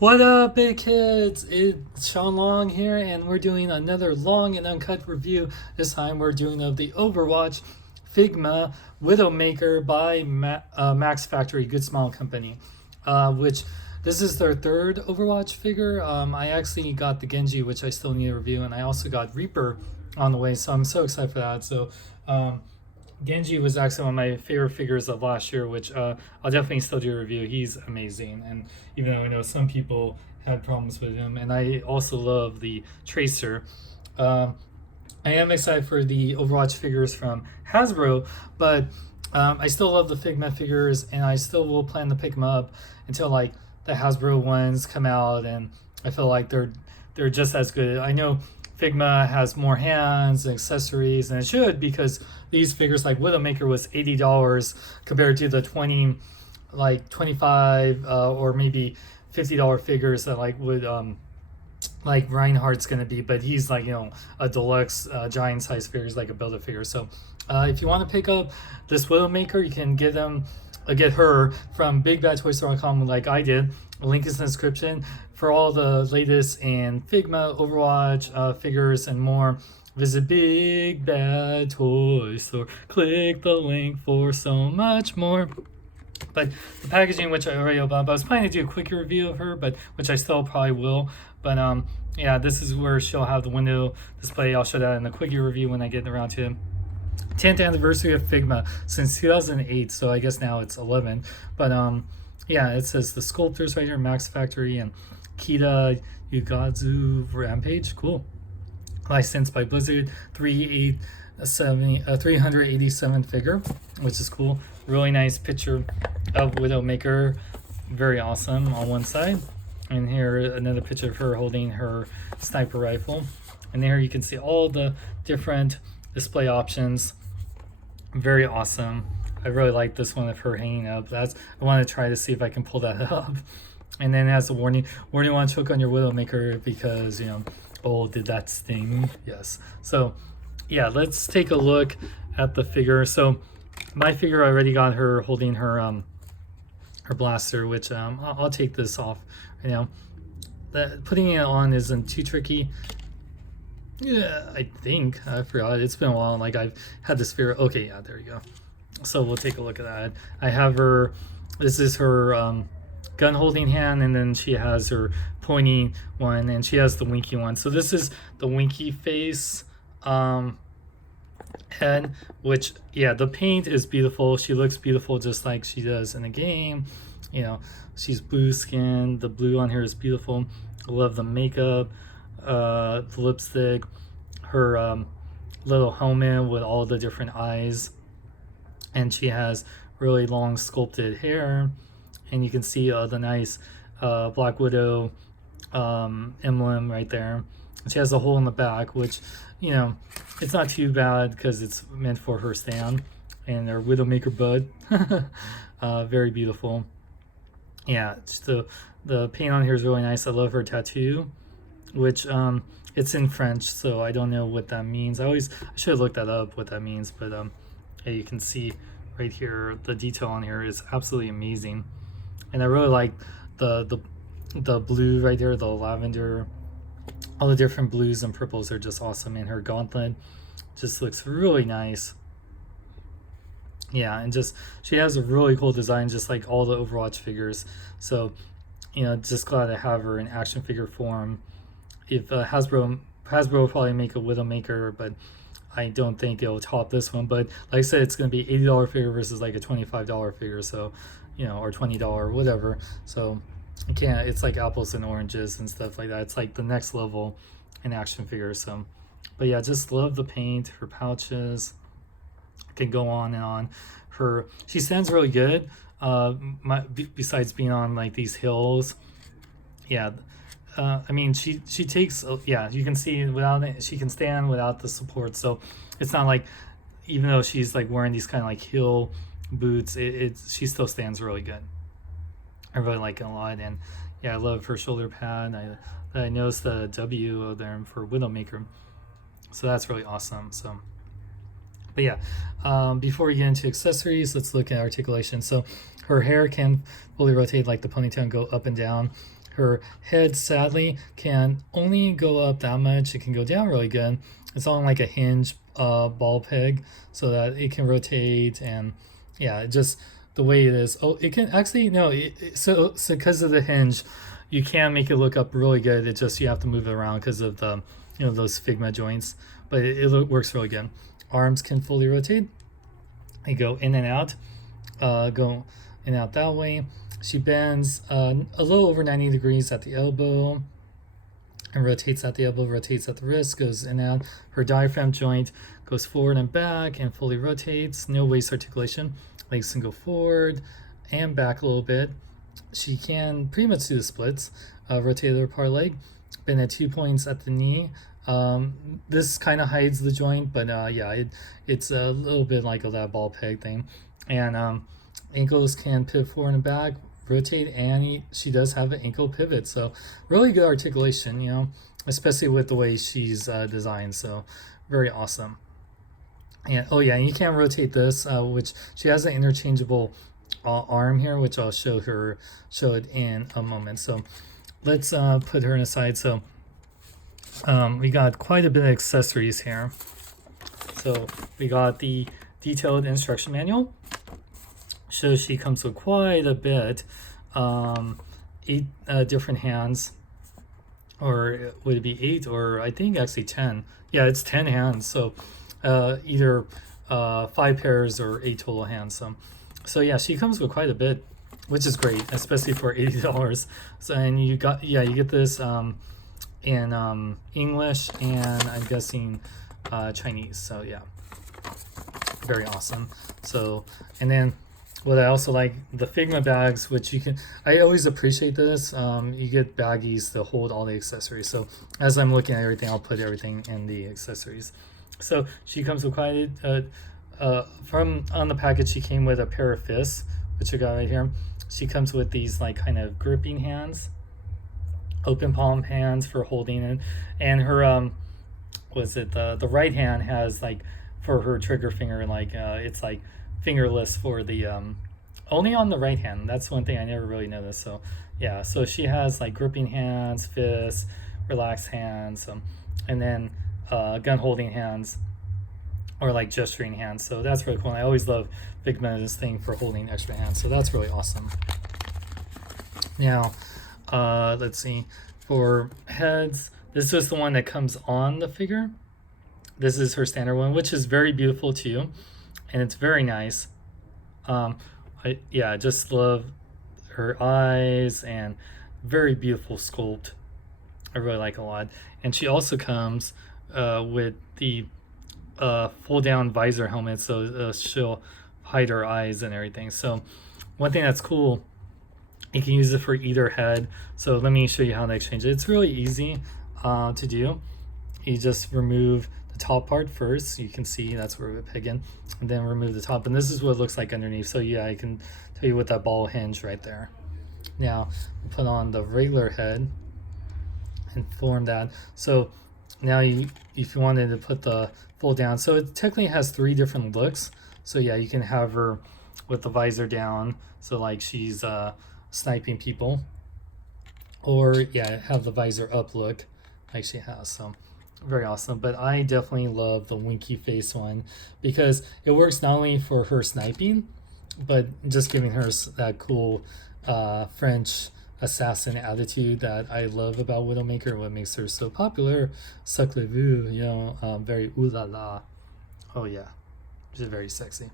What up, big kids? It's Sean Long here, and we're doing another long and uncut review. This time we're doing of the Overwatch Figma Widowmaker by Max Factory Good Smile Company, which this is their third Overwatch figure. I actually got the Ginji, which I still need to review, and I also got Reaper on the way, so I'm so excited for that. So Genji was actually one of my favorite figures of last year, which I'll definitely still do a review. He's amazing, and even though I know some people had problems with him, and I also love the Tracer. I am excited for the Overwatch figures from Hasbro, but I still love the Figma figures, and I still will plan to pick them up until like the Hasbro ones come out, and I feel like they're just as good. I know Figma has more hands and accessories, and it should, because these figures like Widowmaker was $80 compared to the 25 or maybe $50 figures that like would like Reinhardt's gonna be, but he's like, you know, a deluxe giant size figure, is like a build a figure. So if you want to pick up this Widowmaker, you can get her from bigbadtoystore.com like I did. The link is in the description for all the latest in Figma, Overwatch figures, and more. Visit Big Bad Toy Store. Click the link for so much more. But the packaging, which I already opened up, I was planning to do a quick review of her, but which I still probably will. But yeah, this is where she'll have the window display. I'll show that in the quickie review when I get around to it. 10th anniversary of Figma since 2008, so I guess now it's 11. But yeah, it says the sculptors right here, Max Factory and Kita Yugazu Rampage. Cool. Licensed by Blizzard, 387 figure, which is cool. Really nice picture of Widowmaker, very awesome on one side. And here another picture of her holding her sniper rifle. And there you can see all the different display options. Very awesome. I really like this one of her hanging up. I want to try to see if I can pull that up. And then it has a warning you want to choke on your Widowmaker because, you know, oh, did that sting? Yes. So yeah, let's take a look at the figure. So my figure, I already got her holding her blaster, which I'll take this off right now. Putting it on isn't too tricky. Yeah, I think. I forgot. It's been a while. Like, I've had this figure. Okay, yeah, there you go. So we'll take a look at that. I have her. This is her gun holding hand, and then she has her pointing one, and she has the winky one. So this is the winky face head, which, yeah, the paint is beautiful. She looks beautiful just like she does in the game. You know, she's blue skin. The blue on here is beautiful. I love the makeup, the lipstick, her little helmet with all the different eyes, and she has really long sculpted hair, and you can see the nice Black Widow emblem right there. She has a hole in the back, which, you know, it's not too bad because it's meant for her stand, and her Widowmaker bud. Very beautiful. Yeah, the paint on here is really nice. I love her tattoo, which it's in French, so I don't know what that means. I should have looked that up, what that means, but yeah, you can see right here the detail on here is absolutely amazing. And I really like the blue right there, the lavender, all the different blues and purples are just awesome. And her gauntlet just looks really nice. Yeah, and just she has a really cool design, just like all the Overwatch figures. So, you know, just glad to have her in action figure form. If Hasbro will probably make a Widowmaker, but I don't think it'll top this one. But like I said, it's going to be $80 figure versus like a $25 figure, so, you know, or $20, whatever. So I can't, it's like apples and oranges and stuff like that. It's like the next level in action figures. So, but yeah, just love the paint, her pouches. Can go on and on. She stands really good. Besides being on like these hills, yeah. I mean, she takes, yeah, you can see without it, she can stand without the support. So it's not like, even though she's like wearing these kind of like heel boots, she still stands really good. I really like it a lot. And yeah, I love her shoulder pad. I noticed the W there for Widowmaker, so that's really awesome. So, but yeah, before we get into accessories, let's look at articulation. So her hair can fully rotate like the ponytail and go up and down. Her head sadly can only go up that much. It can go down really good. It's on like a hinge ball peg so that it can rotate, and yeah, just the way it is. Oh, it can actually no. So because of the hinge, you can make it look up really good. It just you have to move it around because of the those Figma joints, but it works really good. Arms can fully rotate. They go in and out, go in and out that way. She bends a little over 90 degrees at the elbow and rotates at the elbow, rotates at the wrist, goes in and out. Her diaphragm joint goes forward and back and fully rotates. No waist articulation. Legs can go forward and back a little bit. She can pretty much do the splits. Rotate the part leg, bend at 2 points at the knee. This kind of hides the joint, but yeah, it's a little bit like that ball peg thing. And ankles can pivot forward and back, rotate, and she does have an ankle pivot. So really good articulation, especially with the way she's designed. So very awesome. And oh yeah, and you can rotate this, which she has an interchangeable arm here, which I'll show it in a moment. So let's put her in a side. So we got quite a bit of accessories here. So we got the detailed instruction manual. So she comes with quite a bit, 8 different hands, or would it be 8, or I think actually 10. Yeah, it's 10 hands. So either 5 pairs or 8 total hands. So yeah, she comes with quite a bit, which is great, especially for $80. So and you get this in English and I'm guessing Chinese. So yeah, very awesome. So and then what I also like, the Figma bags, which I always appreciate this. You get baggies to hold all the accessories. So as I'm looking at everything, I'll put everything in the accessories. So she comes with quite from on the package. She came with a pair of fists, which I got right here. She comes with these like kind of gripping hands, open palm hands for holding it, and her the right hand has like for her trigger finger, like it's like fingerless for the only on the right hand. That's one thing I never really noticed. So yeah, so she has like gripping hands, fists, relaxed hands, and then gun holding hands, or like gesturing hands. So that's really cool. And I always love Figma's thing for holding extra hands. So that's really awesome. Now let's see, for heads, this is the one that comes on the figure. This is her standard one, which is very beautiful too, and it's very nice. I just love her eyes and very beautiful sculpt. I really like a lot. And she also comes with the full down visor helmet, so she'll hide her eyes and everything. So one thing that's cool, you can use it for either head. So let me show you how to exchange it. It's really easy to do. You just remove the top part first. You can see that's where we peg in, and then remove the top. And this is what it looks like underneath. So yeah, I can tell you with that ball hinge right there. Now we'll put on the regular head and form that. So now if you wanted to put the fold down, so it technically has 3 different looks. So yeah, you can have her with the visor down, so like she's sniping people, or yeah, have the visor up look like she has. So very awesome. But I definitely love the winky face one because it works not only for her sniping, but just giving her that cool French assassin attitude that I love about Widowmaker, what makes her so popular. Sacrez-vous, very ooh la la. Oh yeah, she's very sexy.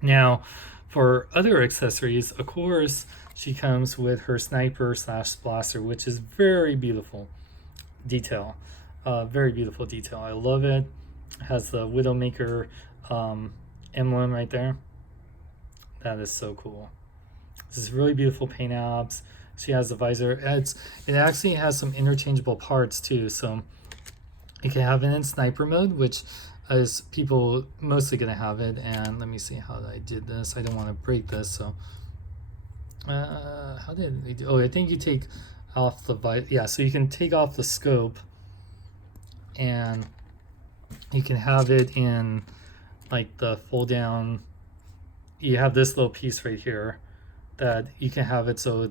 Now, for other accessories, of course, she comes with her sniper / blaster, which is very beautiful detail. Very beautiful detail. I love it. It has the Widowmaker emblem right there. That is so cool. This is really beautiful paint apps. She has the visor. It actually has some interchangeable parts too. So you can have it in sniper mode, which is people mostly gonna have it. And let me see how I did this. I don't want to break this. So how did we do? Oh, I think you take off the visor. Yeah, so you can take off the scope, and you can have it in like the fold down. You have this little piece right here that you can have it so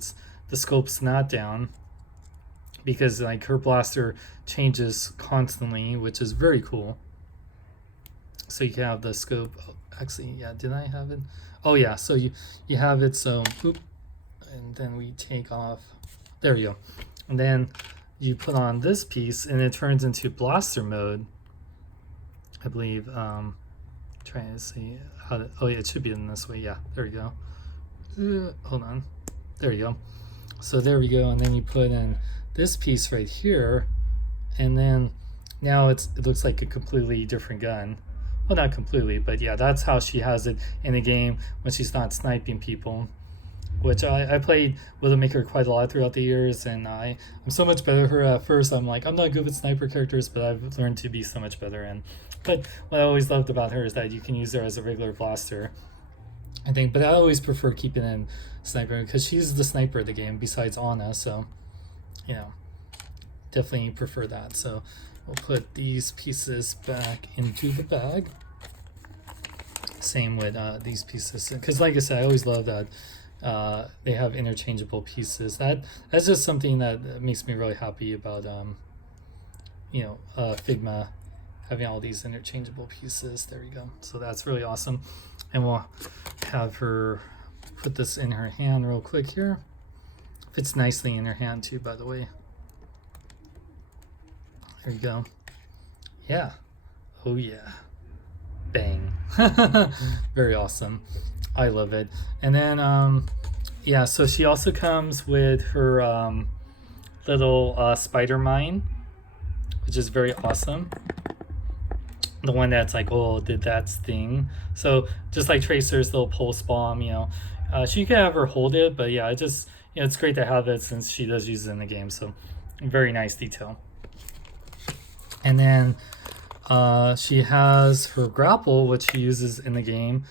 the scope's not down, because like her blaster changes constantly, which is very cool. So you can have the scope. Oh, actually, yeah, did I have it? Oh yeah, so you have it, so boop, and then we take off. There we go. And then you put on this piece and it turns into blaster mode, I believe. Trying to see how to, oh yeah, it should be in this way. Yeah, there we go. Hold on. There you go. So there we go. And then you put in this piece right here, and then now it looks like a completely different gun. Well, not completely, but yeah, that's how she has it in the game when she's not sniping people, which I played Widowmaker quite a lot throughout the years, and I'm so much better at her. At first I'm like, I'm not good with sniper characters, but I've learned to be so much better. And but what I always loved about her is that you can use her as a regular blaster, I think. But I always prefer keeping in sniper because she's the sniper of the game besides Ana, so you know, definitely prefer that. So we'll put these pieces back into the bag. Same with these pieces, because like I said, I always love that they have interchangeable pieces. That's just something that makes me really happy about Figma having all these interchangeable pieces. There you go. So that's really awesome. And we'll have her put this in her hand real quick here. Fits nicely in her hand too, by the way. There you go. Yeah. Oh yeah. Bang. Very awesome. I love it. And then yeah, so she also comes with her little spider mine, which is very awesome. The one that's like, oh, did that thing. So just like Tracer's little pulse bomb, she can have her hold it, but yeah, it just, it's great to have it since she does use it in the game. So very nice detail. And then she has her grapple, which she uses in the game,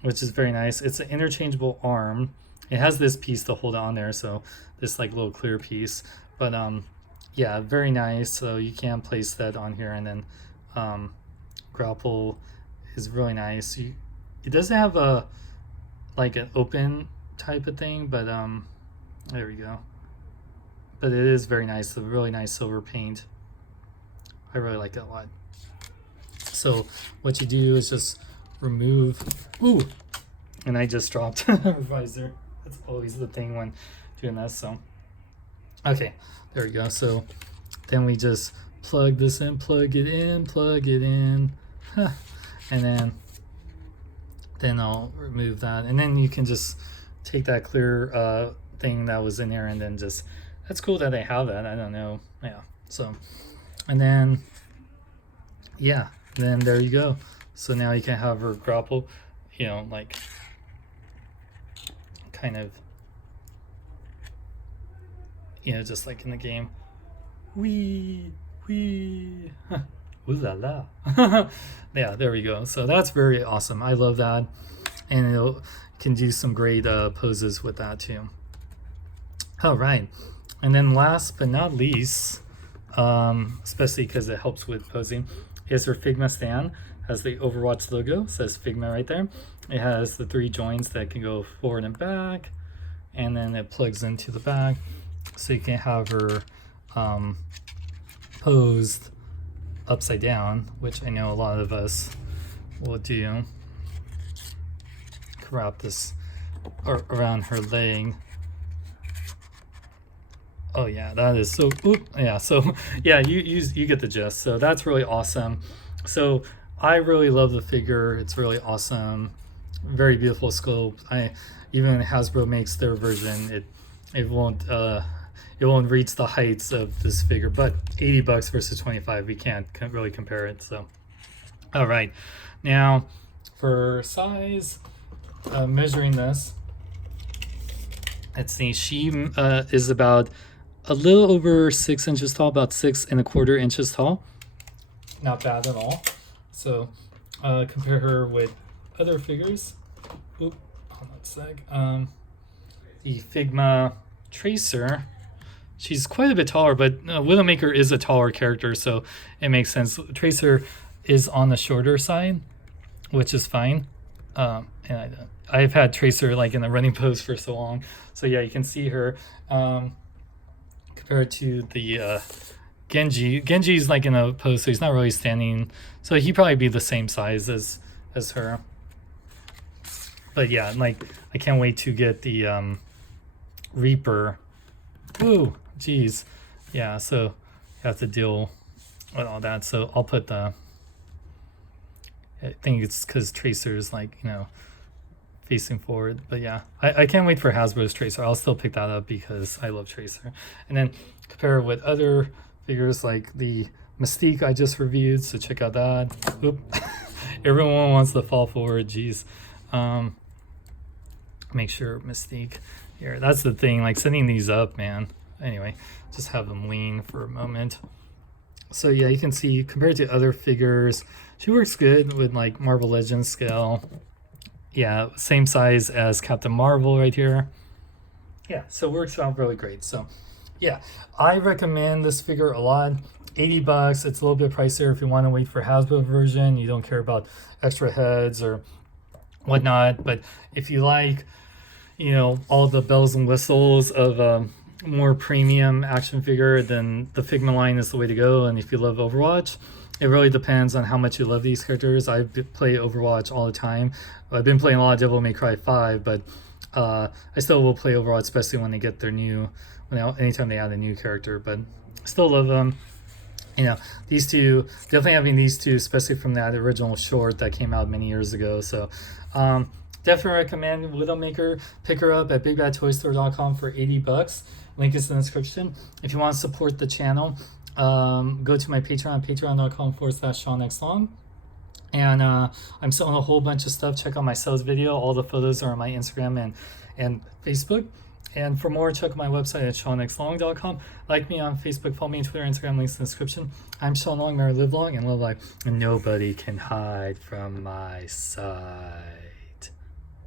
which is very nice. It's an interchangeable arm. It has this piece to hold on there, so this like little clear piece. But yeah, very nice. So you can place that on here, and then grapple is really nice. It doesn't have a like an open type of thing, but there we go. But it is very nice. A really nice silver paint. I really like it a lot. So what you do is just remove, ooh, and I just dropped her visor. That's always the thing when doing this. So okay, there we go. So then we just plug this in, plug it in, and then I'll remove that, and then you can just take that clear thing that was in there, and then just, that's cool that they have that. I don't know. Yeah. So and then yeah, then there you go. So now you can have her grapple, like kind of, just like in the game. Wee, ooh la la. Yeah, there we go. So that's very awesome. I love that, and it can do some great poses with that too. All right, and then last but not least, especially because it helps with posing, is her Figma stand. Has the Overwatch logo, says Figma right there. It has the 3 joints that can go forward and back, and then it plugs into the back, so you can have her posed upside down, which I know a lot of us will do. Wrap this around her leg. Oh yeah, that is so, yeah, so yeah, you get the gist. So that's really awesome. So I really love the figure. It's really awesome. Very beautiful scope. Even Hasbro makes their version, it won't reach the heights of this figure, but $80 versus 25, we can't really compare it. So all right, now for size, measuring this, let's see, she is about a little over 6 inches tall, about 6 1/4 inches tall. Not bad at all. So compare her with other figures. Hold on a sec. The Figma Tracer, she's quite a bit taller, but Widowmaker is a taller character, so it makes sense. Tracer is on the shorter side, which is fine. And I've had Tracer like in a running pose for so long. So yeah, you can see her compared to the Genji. Genji's like in a pose, so he's not really standing. So he'd probably be the same size as her. But yeah, like I can't wait to get the Reaper. Ooh, geez. Yeah, so you have to deal with all that. So I'll put the, I think it's because Tracer's like, you know, facing forward. But yeah, I can't wait for Hasbro's Tracer. I'll still pick that up because I love Tracer. And then compare it with other figures like the Mystique I just reviewed, so check out that. Oop. Everyone wants to fall forward, geez. Make sure Mystique here. That's the thing, like setting these up, man. Anyway, just have them lean for a moment. So yeah, you can see compared to other figures, she works good with like Marvel Legends scale. Yeah, same size as Captain Marvel right here. Yeah, so works out really great. So yeah, I recommend this figure a lot. 80 bucks. It's a little bit pricier if you want to wait for Hasbro version. You don't care about extra heads or whatnot. But if you like, you know, all the bells and whistles of a more premium action figure, then the Figma line is the way to go. And if you love Overwatch, it really depends on how much you love these characters. I play Overwatch all the time. I've been playing a lot of Devil May Cry 5, but I still will play Overwatch, especially when they get their new, anytime they add a new character. But I still love them. You know, these two, definitely having these two, especially from that original short that came out many years ago. So definitely recommend Widowmaker. Pick her up at bigbadtoystore.com for 80 bucks. Link is in the description. If you want to support the channel, go to my Patreon, patreon.com/SeanXLong. And I'm selling a whole bunch of stuff. Check out my sales video. All the photos are on my Instagram and Facebook. And for more, check out my website at SeanXLong.com. Like me on Facebook, follow me on Twitter, Instagram, links in the description. I'm Sean Long, marry, live long, and live life. And nobody can hide from my side.